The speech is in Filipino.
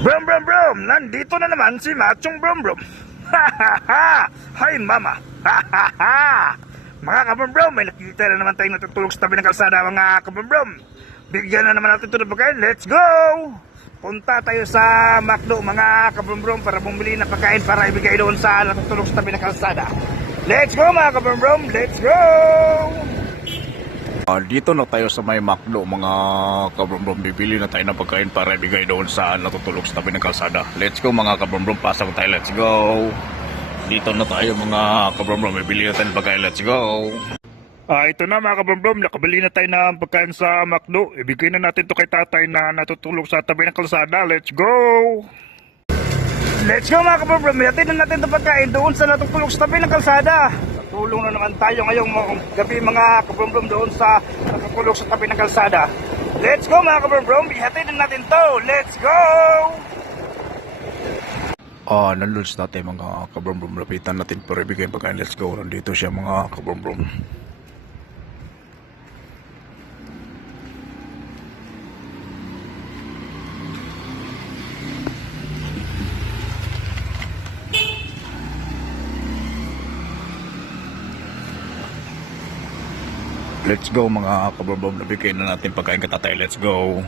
Brum brum brum! Nandito na naman si Machong Brum Brum. Ha ha ha! Hi mama! Ha ha ha! Mga kabrum brum, may nakita na naman tayong natutulog sa tabi ng kalsada mga kabrum brum. Bigyan na naman natin ito ng pagkain. Let's go! Punta tayo sa McDo mga kabrum brum para bumili ng pagkain para ibigay doon sa natutulog sa tabi ng kalsada. Let's go mga kabrum brum! Let's go! Dito na tayo sa may McDo mga kabrumbrum. Bibili na tayo ng pagkain para ibigay doon sa natutulog sa tabi ng kalsada. Let's go mga kabrumbrum, pasok tayo, let's go. Dito na tayo mga kabrumbrum, bibili na tayo ng pagkain, let's go. Ito na mga kabrumbrum, nakabili na tayo ng pagkain sa McDo. Ibigay na natin to kay tatay na natutulog sa tabi ng kalsada. Let's go! Let's go mga kabrumbrum, ihatid na natin itong pagkain doon sa natutulog sa tabi ng kalsada. Tulong na naman tayo ngayong gabi mga kabrumbrum doon sa natutulog sa tabi ng kalsada. Let's go mga kabrumbrum, ihatid na natin to. Let's go! Nandun sa natin mga kabrumbrum. Lapitan natin para ibigay ang pagkain, let's go. Nandito siya mga kabrumbrum. Let's go mga kabrumbrum. Nabigay na natin pagkain kay tatay, let's go.